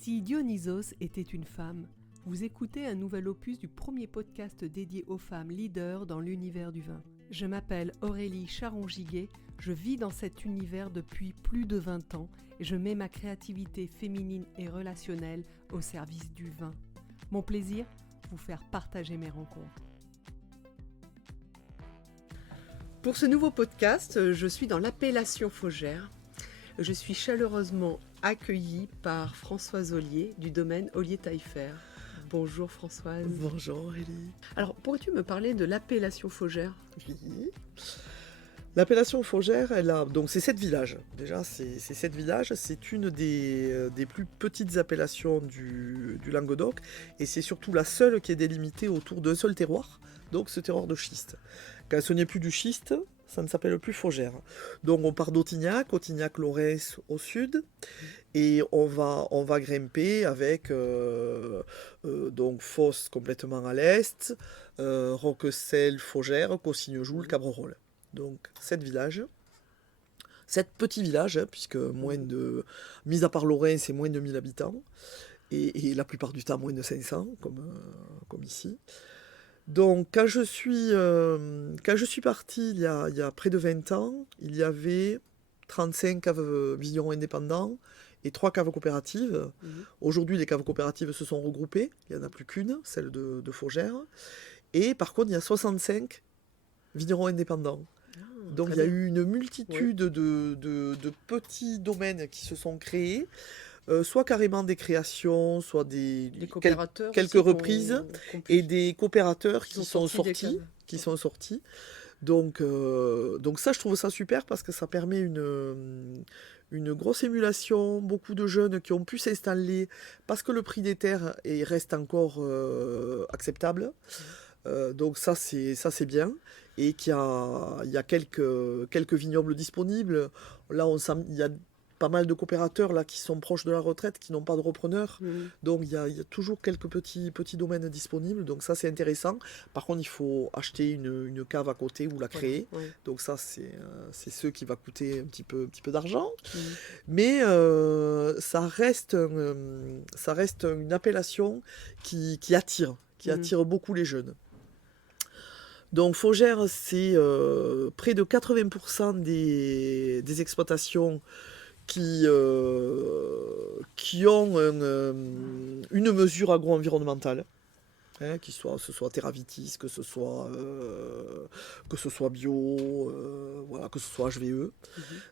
Si Dionysos était une femme, vous écoutez un nouvel opus du premier podcast dédié aux femmes leaders dans l'univers du vin. Je m'appelle Aurélie Charon-Giguet, je vis dans cet univers depuis plus de 20 ans et je mets ma créativité féminine et relationnelle au service du vin. Mon plaisir, vous faire partager mes rencontres. Pour ce nouveau podcast, je suis dans l'appellation Faugère. Je suis chaleureusement accueillie par Françoise Ollier du domaine Ollier-Taillefer. Bonjour Françoise. Bonjour Aurélie. Alors, pourrais-tu me parler de l'appellation Faugère ? Oui. L'appellation Faugère, donc c'est 7 villages. Déjà, c'est 7 villages. C'est une des plus petites appellations du Languedoc. Et c'est surtout la seule qui est délimitée autour d'un seul terroir. Donc ce terroir de schiste. Quand ce n'est plus du schiste, ça ne s'appelle plus Faugère. Donc on part d'Autignac-Lorès au sud. Et on va grimper avec donc Fosse complètement à l'est, Roquessel, Faugère, Cossignes-Joules, Cabrerolle. Donc 7 villages. 7 petits villages, puisque mis à part Lorraine, c'est moins de 1000 habitants. Et la plupart du temps, moins de 500, comme ici. Donc quand je suis partie il y a près de 20 ans, il y avait 35 caves vignerons indépendants et 3 caves coopératives. Aujourd'hui, les caves coopératives se sont regroupées. Il n'y en a plus qu'une, celle de Faugère. Et par contre, il y a 65 vignerons indépendants. Donc il y a eu une multitude de petits domaines qui se sont créés, soit carrément des créations, soit quelques reprises, et des coopérateurs qui sont sortis. Donc ça, je trouve ça super parce que ça permet une grosse émulation, beaucoup de jeunes qui ont pu s'installer parce que le prix des terres reste encore acceptable. Donc ça c'est bien. Et qu'il y a quelques vignobles disponibles. Là, il y a pas mal de coopérateurs là, qui sont proches de la retraite, qui n'ont pas de repreneurs. Donc il y a toujours quelques petits domaines disponibles. Donc ça, c'est intéressant. Par contre, il faut acheter une cave à côté ou la créer. Donc ça, c'est ce qui va coûter un petit peu d'argent. Mais ça reste une appellation qui attire beaucoup les jeunes. Donc Faugère, c'est près de 80% des exploitations qui ont une mesure agro-environnementale, que ce soit Terravitis, que ce soit bio, que ce soit HVE.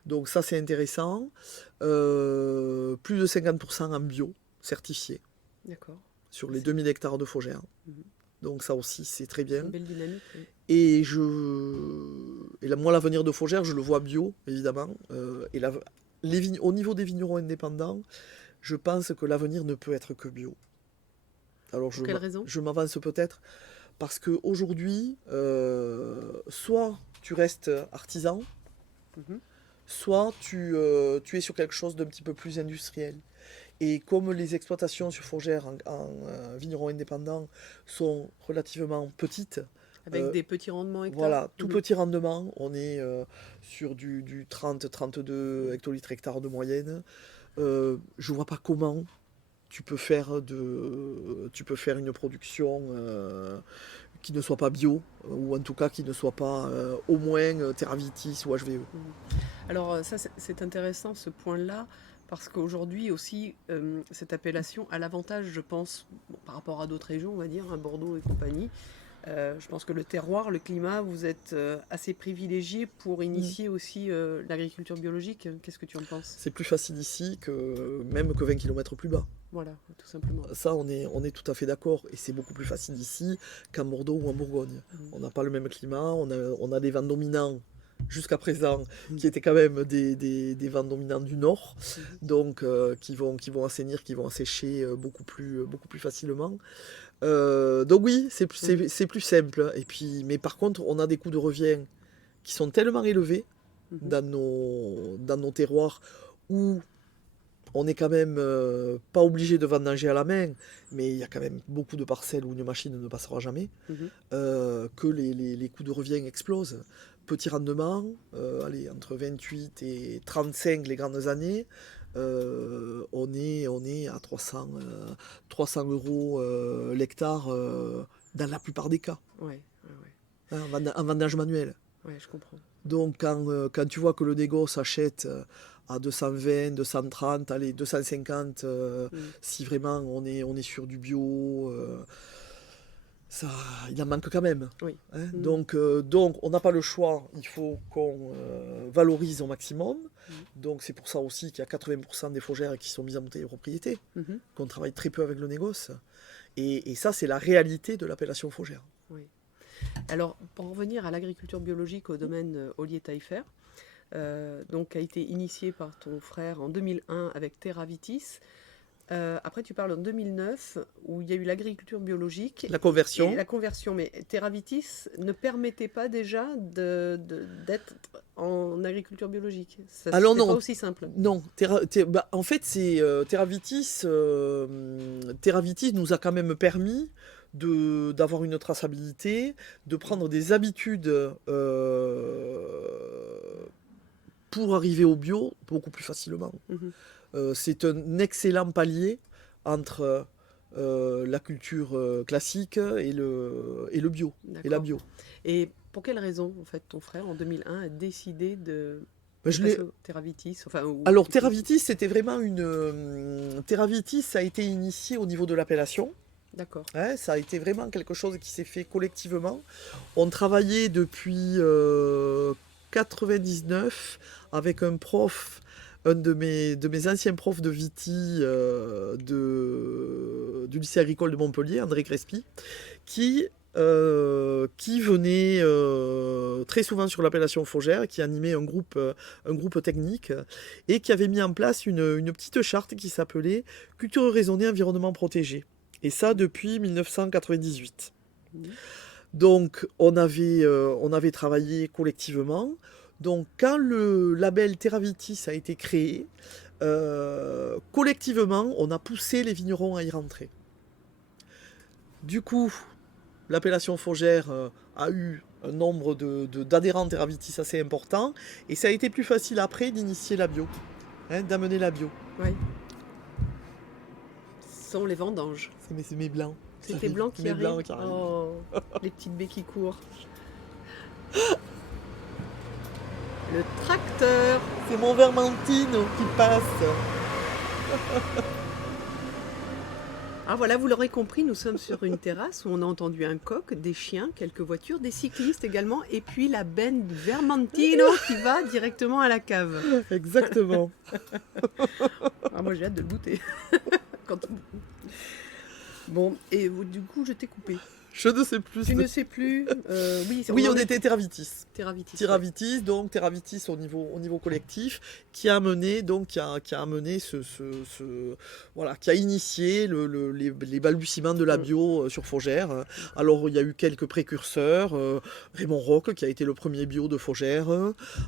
Donc ça, c'est intéressant. Plus de 50% en bio, certifié. D'accord. Sur les 2000 hectares de Faugère. Donc ça aussi, c'est très bien. C'est une belle dynamique. Oui. Et moi, l'avenir de Faugère, je le vois bio, évidemment. Au niveau des vignerons indépendants, je pense que l'avenir ne peut être que bio. Alors, pour quelle raison ? Je m'avance peut-être, parce qu'aujourd'hui, soit tu restes artisan, soit tu es sur quelque chose d'un petit peu plus industriel. Et comme les exploitations sur Faugère en vignerons indépendants sont relativement petites, avec des petits rendements hectares. Voilà, tout petit rendement. On est sur du 30-32 hectolitres hectare de moyenne. Je ne vois pas comment tu peux faire une production qui ne soit pas bio, ou en tout cas qui ne soit pas au moins Terravitis ou HVE. Alors ça, c'est intéressant ce point-là, parce qu'aujourd'hui aussi, cette appellation a l'avantage, je pense, par rapport à d'autres régions, on va dire, à Bordeaux et compagnie. Je pense que le terroir, le climat, vous êtes assez privilégié pour initier aussi l'agriculture biologique. Qu'est-ce que tu en penses ? C'est plus facile ici même que 20 km plus bas. Voilà, tout simplement. Ça, on est tout à fait d'accord. Et c'est beaucoup plus facile ici qu'en Bordeaux ou en Bourgogne. On n'a pas le même climat, on a des vents dominants jusqu'à présent, qui étaient quand même des vents dominants du nord, donc qui vont assainir, qui vont assécher beaucoup plus facilement. Donc oui, c'est plus simple. Et puis, mais par contre, on a des coûts de revient qui sont tellement élevés dans nos terroirs où on n'est quand même pas obligé de vendanger à la main, mais il y a quand même beaucoup de parcelles où une machine ne passera jamais, que les coûts de revient explosent. Petit rendement, entre 28 et 35 les grandes années, on est à 300 euros l'hectare dans la plupart des cas, Ouais, ouais, en vendage manuel. ouais, je comprends. Donc quand tu vois que le négoce achète à 220, 230, allez, 250, si vraiment on est sur du bio, ça, il en manque quand même. Oui. Hein. Donc on n'a pas le choix, il faut qu'on valorise au maximum. Donc c'est pour ça aussi qu'il y a 80% des fougères qui sont mises en propriété, qu'on travaille très peu avec le négoce. Et ça, c'est la réalité de l'appellation fougère. Oui. Alors, pour revenir à l'agriculture biologique au domaine Ollier Taillefer, donc a été initié par ton frère en 2001 avec Terravitis. Après, tu parles en 2009 où il y a eu l'agriculture biologique. La conversion. Et la conversion, mais Terravitis ne permettait pas déjà d'être en agriculture biologique. Ça, Alors c'est non, pas aussi simple. Non, en fait, c'est Terravitis. Terravitis nous a quand même permis d'avoir une traçabilité, de prendre des habitudes pour arriver au bio beaucoup plus facilement. C'est un excellent palier entre la culture classique et le bio, et la bio. Et pour quelle raison, en fait, ton frère, en 2001, a décidé de passer au Terravitis Alors, Terravitis, c'était vraiment Terravitis, ça a été initié au niveau de l'appellation. D'accord. Ouais, ça a été vraiment quelque chose qui s'est fait collectivement. On travaillait depuis 99 avec un prof, un de mes anciens profs de Viti du lycée agricole de Montpellier, André Crespi, qui venait très souvent sur l'appellation fougère, qui animait un groupe technique et qui avait mis en place une petite charte qui s'appelait « Culture raisonnée, environnement protégé ». Et ça depuis 1998. Donc on avait travaillé collectivement. Donc quand le label Terravitis a été créé, collectivement on a poussé les vignerons à y rentrer. Du coup, l'appellation fougère a eu un nombre d'adhérents Terravitis assez important, et ça a été plus facile après d'initier la bio, d'amener la bio. Oui. Ce sont les vendanges. C'est mes blancs. C'est tes blancs qui arrivent. Oh, les petites baies qui courent. Le tracteur. C'est mon Vermentino qui passe. Ah voilà, vous l'aurez compris, nous sommes sur une terrasse où on a entendu un coq, des chiens, quelques voitures, des cyclistes également, et puis la benne du Vermentino qui va directement à la cave. Exactement. Ah, moi j'ai hâte de le goûter. Bon, et du coup je t'ai coupé. Je ne sais plus. Tu ne sais plus. Oui, on était Terravitis. Terravitis, donc Terravitis au niveau collectif, qui a amené qui a amené qui a initié les balbutiements de la bio sur Fougères. Alors il y a eu quelques précurseurs, Raymond Roch qui a été le premier bio de Fougères.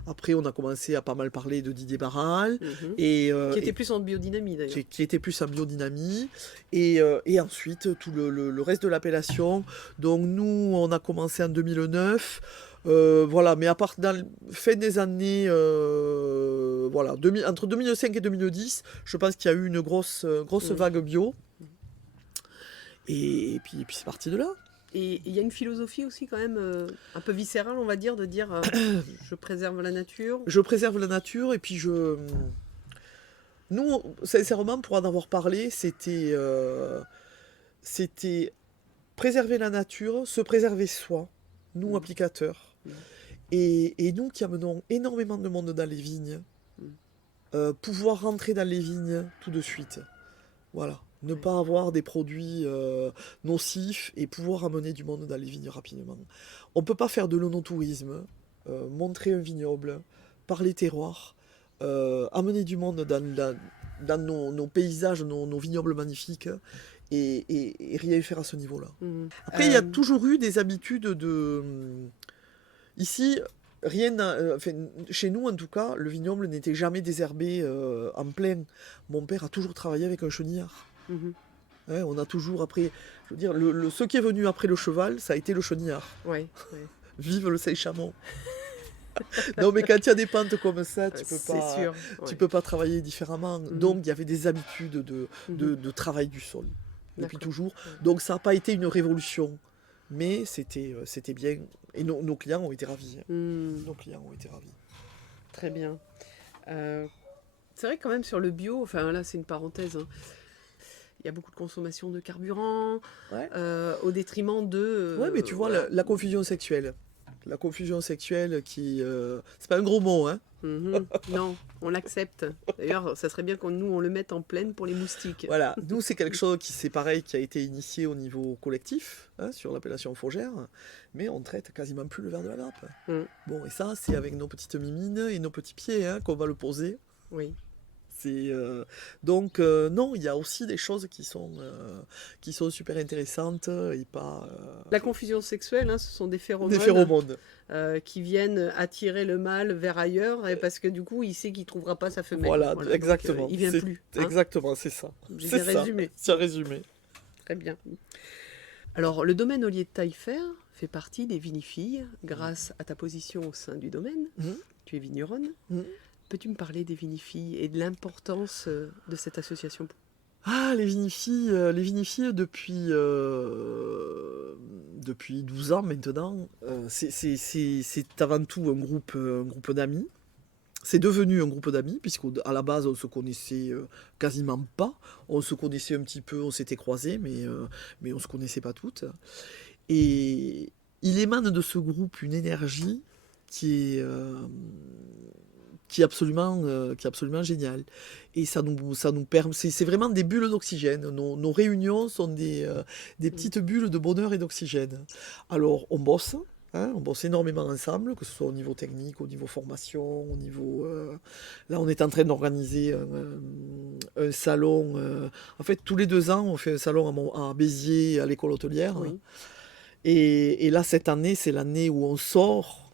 Après on a commencé à pas mal parler de Didier Barral qui était plus en biodynamie d'ailleurs. Qui était plus en biodynamie et ensuite tout le reste de l'appellation. Donc nous, on a commencé en 2009, mais à part dans la fin des années, entre 2005 et 2010, je pense qu'il y a eu une grosse vague bio. Et puis c'est parti de là. Et il y a une philosophie aussi quand même un peu viscérale, on va dire, de dire je préserve la nature. Je préserve la nature et puis Nous, sincèrement, pour en avoir parlé, c'était préserver la nature, se préserver soi, nous applicateurs, et nous qui amenons énormément de monde dans les vignes, pouvoir rentrer dans les vignes tout de suite. Voilà, ne pas avoir des produits nocifs et pouvoir amener du monde dans les vignes rapidement. On ne peut pas faire de l'onotourisme, montrer un vignoble, parler terroir, amener du monde dans nos paysages, nos vignobles magnifiques, et rien faire à ce niveau-là. Après, il y a toujours eu des habitudes Ici, chez nous, en tout cas, le vignoble n'était jamais désherbé en plein. Mon père a toujours travaillé avec un chenillard. On a toujours, après... Je veux dire, ce qui est venu après le cheval, ça a été le chenillard. Ouais. Vive le Seille-Chamond. Non, mais quand il y a des pentes comme ça, tu peux C'est pas, sûr. tu Ouais. peux pas travailler différemment. Mhm. Donc, il y avait des habitudes Mhm. de travail du sol depuis D'accord. toujours. Ouais. Donc, ça n'a pas été une révolution, mais c'était bien. Et nos clients ont été ravis. Nos clients ont été ravis. Très bien. C'est vrai que quand même sur le bio, enfin là c'est une parenthèse, hein, il y a beaucoup de consommation de carburant Ouais. au détriment de... Ouais, mais tu vois, voilà. la confusion sexuelle. La confusion sexuelle qui... c'est pas un gros mot, hein. Mhm. Non, on l'accepte. D'ailleurs, ça serait bien qu'on nous on le mette en pleine pour les moustiques. Voilà, nous c'est quelque chose c'est pareil, qui a été initié au niveau collectif, hein, sur l'appellation fourgère, mais on traite quasiment plus le verre de la grappe. Mm. Bon, et ça, c'est avec nos petites mimines et nos petits pieds, hein, qu'on va le poser. Oui. C'est, donc, non, il y a aussi des choses qui sont super intéressantes et pas... La confusion sexuelle, hein, ce sont des phéromones, des phéromones. Qui viennent attirer le mâle vers ailleurs, et parce que du coup, il sait qu'il ne trouvera pas sa femelle. Voilà, donc, exactement. il vient C'est- plus. Hein. Exactement, c'est ça. J'ai C'est ça. résumé. C'est un résumé. Très bien. Alors, le domaine Ollier de Taillefer fait partie des vinifilles grâce à ta position au sein du domaine. Mhm. Tu es vigneronne. Mhm. Peux-tu me parler des vinifilles et de l'importance de cette association? Ah, les vinifilles depuis 12 ans maintenant, c'est avant tout un groupe d'amis. C'est devenu un groupe d'amis, puisqu'à la base, on se connaissait quasiment pas. On se connaissait un petit peu, on s'était croisés, mais on se connaissait pas toutes. Et il émane de ce groupe une énergie qui est absolument géniale. Et ça nous permet, c'est vraiment des bulles d'oxygène. Nos réunions sont des petites bulles de bonheur et d'oxygène. Alors, on bosse. Hein, on bosse énormément ensemble, que ce soit au niveau technique, au niveau formation, au niveau... Là, on est en train d'organiser un salon. En fait, tous les 2 ans, on fait un salon à Béziers, à l'école hôtelière. Oui. Et là, cette année, c'est l'année où on sort.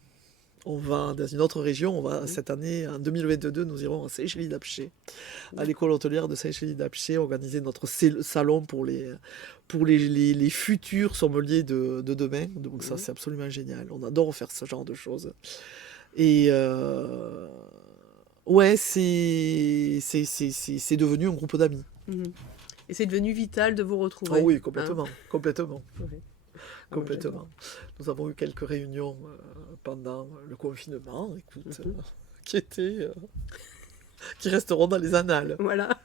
On va dans une autre région. Cette année, en 2022, nous irons à Saint-Chély-d'Apcher, à l'école hôtelière de Saint-Chély-d'Apcher, organiser notre salon pour les futurs sommeliers de demain. Donc ça, c'est absolument génial. On adore faire ce genre de choses. Et ouais, c'est devenu un groupe d'amis. Mhm. Et c'est devenu vital de vous retrouver. Ah oui, hein. complètement. Oui. Complètement. Nous avons eu quelques réunions pendant le confinement, écoute, qui resteront dans les annales. Voilà.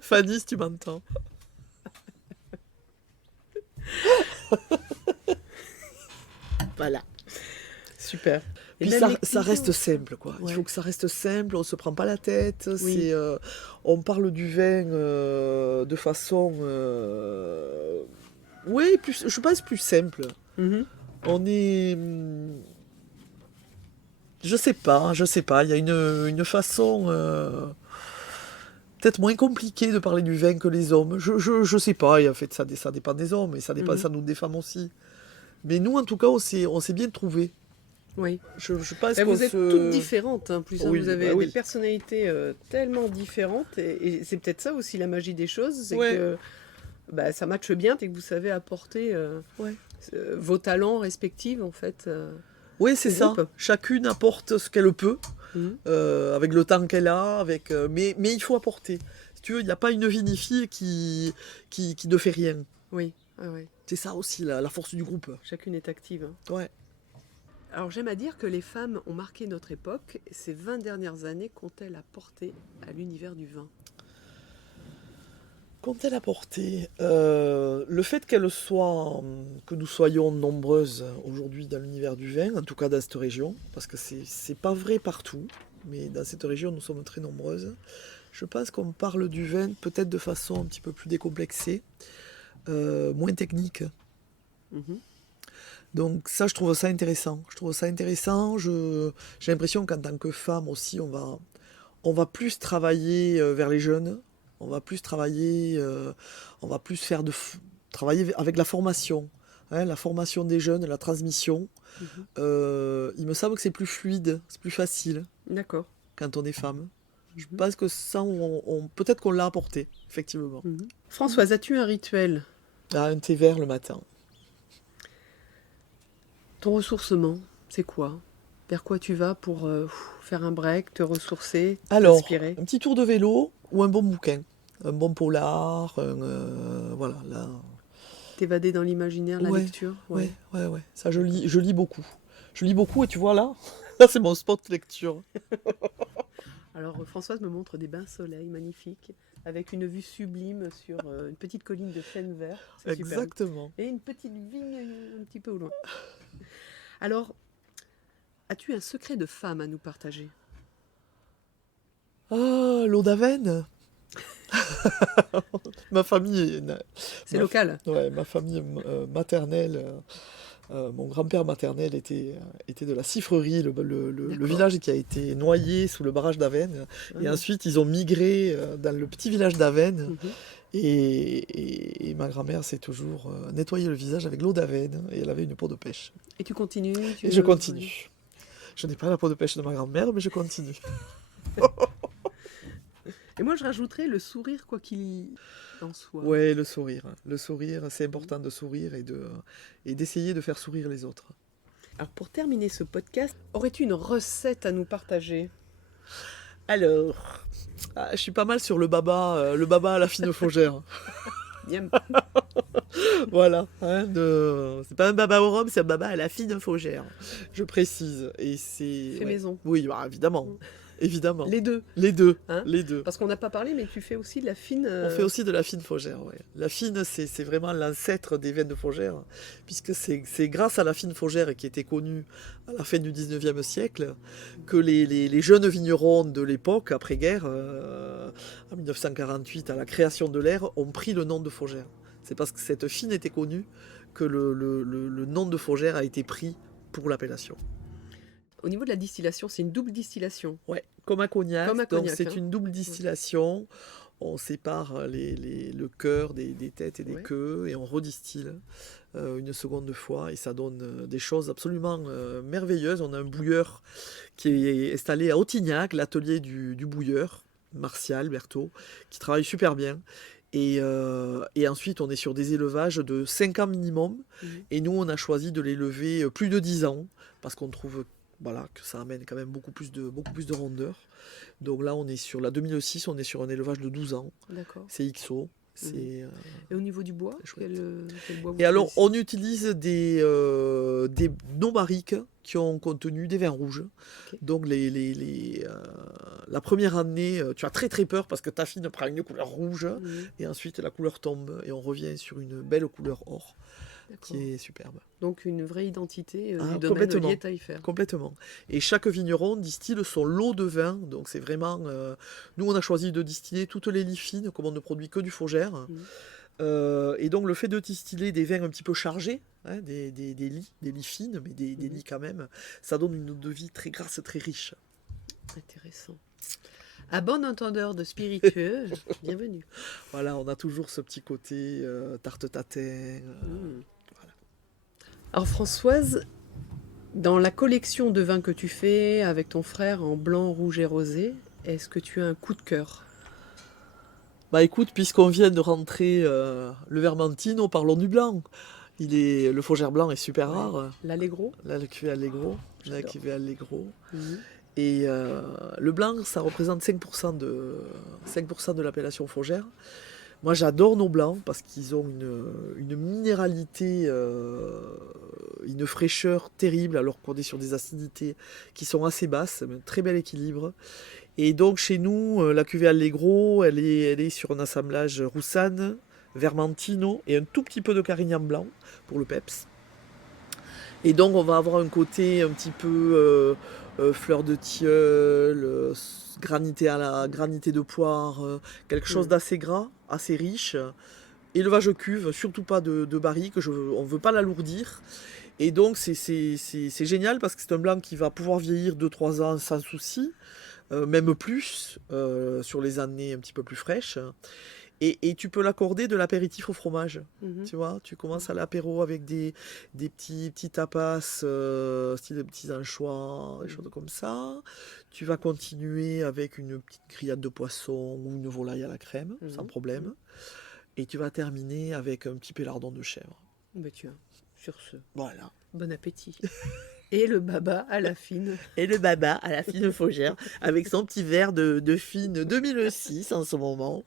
Fanny, si tu m'entends. Voilà. Super. Et Puis même ça l'excision reste aussi. simple, quoi. Il Ouais. faut que ça reste simple, on se prend pas la tête. Oui. On parle du vin de façon, oui, je pense plus simple. Mhm. On est, je sais pas. Il y a une façon peut-être moins compliquée de parler du vin que les hommes. Je sais pas. Et en fait, ça dépend des hommes et ça dépend sans doute des femmes aussi. Mais nous, en tout cas, on s'est bien trouvés. Oui. Je pense Ben, qu'on vous êtes toutes différentes, hein, plus. Hein, Oui, vous avez bah oui. des personnalités tellement différentes. Et c'est peut-être ça aussi la magie des choses. C'est Ouais. que bah, ça matche bien et que vous savez apporter Ouais. vos talents respectifs, en fait. Oui, c'est au ça. groupe. Chacune apporte ce qu'elle peut, Mhm. avec le temps qu'elle a, mais il faut apporter. Si tu veux, il n'y a pas une vinifille qui ne fait rien. Oui. Ah ouais. C'est ça aussi la force du groupe. Chacune est active. Hein. Ouais. Alors j'aime à dire que les femmes ont marqué notre époque. Ces 20 dernières années qu'ont-elles apporté à l'univers du vin? Qu'ont-elles apporté le fait que nous soyons nombreuses aujourd'hui dans l'univers du vin, en tout cas dans cette région, parce que c'est pas vrai partout, mais dans cette région nous sommes très nombreuses. Je pense qu'on parle du vin peut-être de façon un petit peu plus décomplexée, moins technique. Mhm. Donc ça, je trouve ça intéressant. J'ai l'impression qu'en tant que femme aussi, on va plus travailler vers les jeunes. On va plus travailler, travailler avec la formation. Hein, la formation des jeunes, la transmission. Mhm. Il me semble que c'est plus fluide, c'est plus facile D'accord. quand on est femme. Je Mhm. pense que ça, peut-être qu'on l'a apporté, effectivement. Mhm. Françoise, as-tu un rituel? Ah, un thé vert le matin. Ton ressourcement, c'est quoi? Vers quoi tu vas pour faire un break, te ressourcer, Alors, t'inspirer? un petit tour de vélo ou un bon bouquin. Un bon polar, voilà, là. T'évader dans l'imaginaire, la Ouais, lecture? ouais, ouais, ouais. Ça, je lis beaucoup. Je lis beaucoup et tu vois là, là c'est mon spot lecture. Alors Françoise me montre des bains soleil magnifiques avec une vue sublime sur une petite colline de chênes verts. C'est superbe. Exactement. Et une petite vigne un petit peu au loin. Alors, as-tu un secret de femme à nous partager? Ah, l'eau d'Avenne. Ma famille est... C'est ma- local. Ouais, ma famille maternelle, mon grand-père maternel était de la Ciffrerie, le D'accord. village qui a été noyé sous le barrage d'Avenne. Et Ah. ensuite, ils ont migré dans le petit village d'Avenne. Mhm. Et ma grand-mère s'est toujours nettoyé le visage avec l'eau d'Avenne. Et elle avait une peau de pêche. Et tu continues Et je continue. Je n'ai pas la peau de pêche de ma grand-mère, mais je continue. Et moi, je rajouterais le sourire, quoi qu'il en soit. Ouais, le sourire. Le sourire, c'est important de sourire et d'essayer de faire sourire les autres. Alors, pour terminer ce podcast, aurais-tu une recette à nous partager? Alors, je suis pas mal sur le baba à la fine fougère. Bien. Voilà. C'est pas un baba au rhum, c'est un baba à la fine fougère. Je précise. Et c'est. Fait maison. Oui, bah, évidemment. Évidemment. Les deux. Les deux. Hein Les deux. Parce qu'on n'a pas parlé, mais tu fais aussi de la fine. On fait aussi de la fine fougère, ouais. La fine, c'est vraiment l'ancêtre des veines de fougère, puisque c'est grâce à la fine fougère qui était connue à la fin du 19e siècle que les jeunes vignerons de l'époque, après-guerre, en 1948, à la création de l'ère, ont pris le nom de fougère. C'est parce que cette fine était connue que le nom de fougère a été pris pour l'appellation. Au niveau de la distillation, c'est une double distillation. Ouais, comme un cognac. Comme un Donc cognac, c'est hein. une double distillation. On sépare le cœur des têtes et des Ouais. queues et on redistille une seconde fois et ça donne des choses absolument merveilleuses. On a un bouilleur qui est installé à Autignac, l'atelier du bouilleur, Martial Berthaud, qui travaille super bien. Et ensuite, on est sur des élevages de 5 ans minimum. Mhm. Et nous, on a choisi de l'élever plus de 10 ans parce qu'on trouve que ça amène quand même beaucoup plus de rondeur. Donc là, on est sur la 2006, on est sur un élevage de 12 ans. D'accord. C'est XO. C'est, Et au niveau du bois, c'est chouette. quel bois vous Et alors, choisissez? on utilise des non-barriques qui ont contenu des vins rouges. Ok. Donc, la première année, tu as très très peur parce que ta fine prend une couleur rouge. Mhm. Et ensuite, la couleur tombe et on revient sur une belle couleur or D'accord. qui est superbe. Donc une vraie identité Ah, du domaine complètement. Ollier Taillefer. Complètement. Et chaque vigneron distille son lot de vin. Donc c'est vraiment... nous, on a choisi de distiller toutes les lits fines, comme on ne produit que du fougère. Et donc le fait de distiller des vins un petit peu chargés, des lits fines, mais des lits quand même, ça donne une eau de vie très grasse, très riche. Intéressant. À bon entendeur de spiritueux, bienvenue. Voilà, on a toujours ce petit côté tarte tatin. Alors Françoise, dans la collection de vins que tu fais avec ton frère en blanc, rouge et rosé, est-ce que tu as un coup de cœur? Bah écoute, puisqu'on vient de rentrer le Vermentino, parlons du blanc. Le fougère blanc est super Ouais. rare. L'Allegro? Là, le cuvée Allegro. La J'adore. cuvée Allegro. Mhm. Et le blanc, ça représente 5% de l'appellation fougère. Moi, j'adore nos blancs parce qu'ils ont une minéralité, une fraîcheur terrible, alors qu'on est sur des acidités qui sont assez basses, mais un très bel équilibre. Et donc, chez nous, la cuvée Allegro, elle est sur un assemblage Roussanne, Vermentino et un tout petit peu de Carignan blanc pour le peps. Et donc, on va avoir un côté un petit peu fleur de tilleul, granité de poire, quelque chose d'assez gras, assez riche. Élevage cuve, surtout pas de barrique, on ne veut pas l'alourdir. Et donc, c'est génial parce que c'est un blanc qui va pouvoir vieillir 2-3 ans sans souci, même plus sur les années un petit peu plus fraîches. Et tu peux l'accorder de l'apéritif au fromage. Mhm. Tu vois, tu commences à l'apéro avec des petits tapas, style de petits anchois, des choses comme ça. Tu vas continuer avec une petite grillade de poisson ou une volaille à la crème, sans problème. Et tu vas terminer avec un petit pélardon de chèvre. Ben tiens, sur ce, Voilà. bon appétit. Et le baba à la fine. Et le baba à la fine Faugère, avec son petit verre de fine 2006 en ce moment.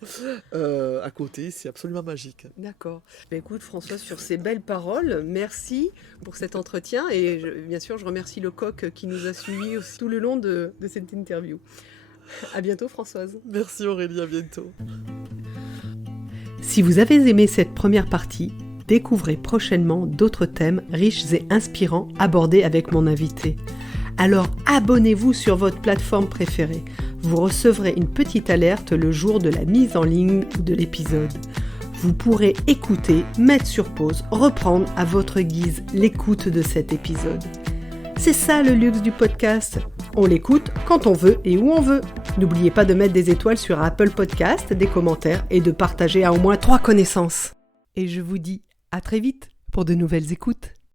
À côté, c'est absolument magique. D'accord. Écoute Françoise, sur ces belles paroles, merci pour cet entretien. Et bien sûr, je remercie le coq qui nous a suivis tout le long de cette interview. À bientôt Françoise. Merci Aurélie, à bientôt. Si vous avez aimé cette première partie, découvrez prochainement d'autres thèmes riches et inspirants abordés avec mon invité. Alors abonnez-vous sur votre plateforme préférée. Vous recevrez une petite alerte le jour de la mise en ligne de l'épisode. Vous pourrez écouter, mettre sur pause, reprendre à votre guise l'écoute de cet épisode. C'est ça le luxe du podcast. On l'écoute quand on veut et où on veut. N'oubliez pas de mettre des étoiles sur Apple Podcast, des commentaires et de partager à au moins 3 connaissances. Et je vous dis à très vite pour de nouvelles écoutes.